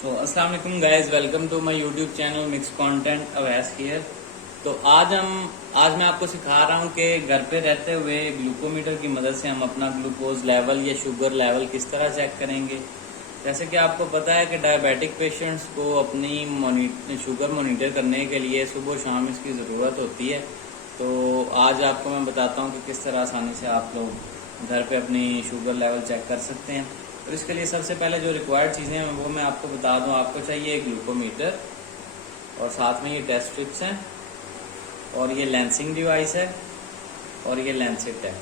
सो अस्सलाम वालेकुम guys, welcome to my YouTube channel mix content Awais here. तो आज मैं आपको सिखा रहा हूँ कि घर पे रहते हुए ग्लूकोमीटर की मदद से हम अपना ग्लूकोज लेवल या शुगर लेवल किस तरह चेक करेंगे। जैसे कि आपको पता है कि डायबिटिक पेशेंट्स को अपनी शुगर मॉनिटर करने के लिए सुबह शाम इसकी ज़रूरत होती है। तो आज आपको मैं बताता हूँ कि किस तरह आसानी से आप लोग घर पे अपनी शुगर लेवल चेक कर सकते हैं। तो इसके लिए सबसे पहले जो रिक्वायर्ड चीज़ें हैं वो मैं आपको बता दूं। आपको चाहिए एक ग्लूकोमीटर और साथ में ये टेस्ट स्ट्रिप्स हैं और ये लेंसिंग डिवाइस है और ये लेंसेट है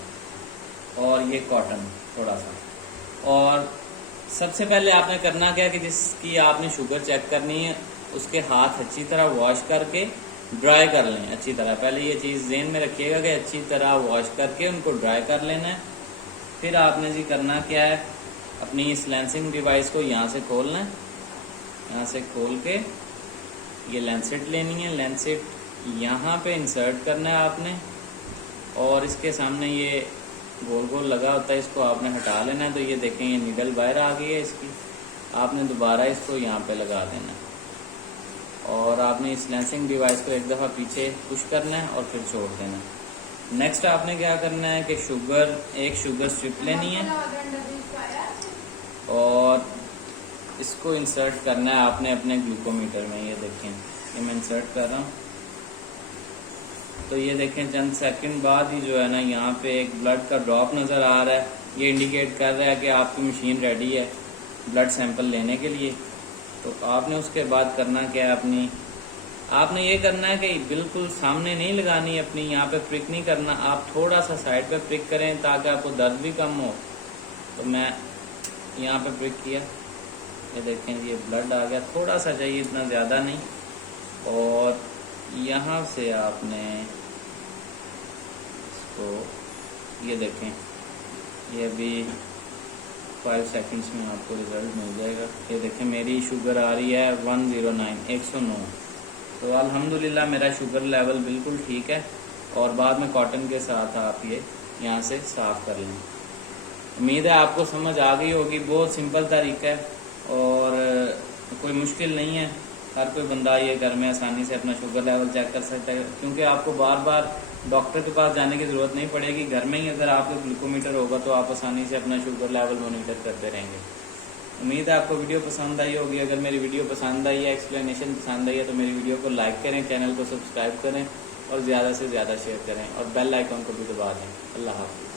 और ये कॉटन थोड़ा सा। और सबसे पहले आपने करना क्या है कि जिसकी आपने शुगर चेक करनी है उसके हाथ अच्छी तरह वॉश करके ड्राई कर लें अच्छी तरह। पहले ये चीज़ ज़हन में रखिएगा कि अच्छी तरह वॉश करके उनको ड्राई कर लेना है। फिर आपने जी करना क्या है, अपनी इस लेंसिंग डिवाइस को यहाँ से खोलना है। यहाँ से खोल के ये लेंसेट लेनी है, लेंसेट यहाँ पे इंसर्ट करना है आपने और इसके सामने ये गोल गोल लगा होता है, इसको आपने हटा लेना है। तो ये देखें ये नीडल बाहर आ गई है इसकी, आपने दोबारा इसको यहाँ पे लगा देना है और आपने इस लेंसिंग डिवाइस को एक दफ़ा पीछे पुश करना है और फिर छोड़ देना है। नेक्स्ट आपने क्या करना है कि एक शुगर स्ट्रिप लेनी है और इसको इंसर्ट करना है आपने अपने ग्लूकोमीटर में। ये देखें ये मैं इंसर्ट कर रहा हूँ। तो ये देखें चंद सेकंड बाद ही जो है ना यहाँ पे एक ब्लड का ड्रॉप नज़र आ रहा है। ये इंडिकेट कर रहा है कि आपकी मशीन रेडी है ब्लड सैंपल लेने के लिए। तो आपने उसके बाद करना क्या है, आपने ये करना है कि बिल्कुल सामने नहीं लगानी अपनी, यहाँ पे प्रिक नहीं करना। आप थोड़ा सा साइड पे प्रिक करें ताकि आपको दर्द भी कम हो। तो मैं यहाँ पे प्रिक किया, ये देखें ये ब्लड आ गया, थोड़ा सा चाहिए, इतना ज़्यादा नहीं। और यहाँ से आपने इसको ये देखें ये अभी 5 सेकंड्स में आपको रिजल्ट मिल जाएगा। ये देखें मेरी शुगर आ रही है 109। तो अल्हम्दुलिल्लाह मेरा शुगर लेवल बिल्कुल ठीक है। और बाद में कॉटन के साथ आप ये यहाँ से साफ़ कर लें। उम्मीद है आपको समझ आ गई होगी। बहुत सिंपल तरीका है और कोई मुश्किल नहीं है। हर कोई बंदा ये घर में आसानी से अपना शुगर लेवल चेक कर सकता है, क्योंकि आपको बार बार डॉक्टर के पास जाने की ज़रूरत नहीं पड़ेगी। घर में ही अगर आपका ग्लूकोमीटर होगा तो आप आसानी से अपना शुगर लेवल मॉनिटर करते रहेंगे। उम्मीद है आपको वीडियो पसंद आई होगी। अगर मेरी वीडियो पसंद आई है, एक्सप्लेनेशन पसंद आई है, तो मेरी वीडियो को लाइक करें, चैनल को सब्सक्राइब करें और ज़्यादा से ज़्यादा शेयर करें और बेल आइकॉन को भी दबा दें। अल्लाह हाफ़िज़।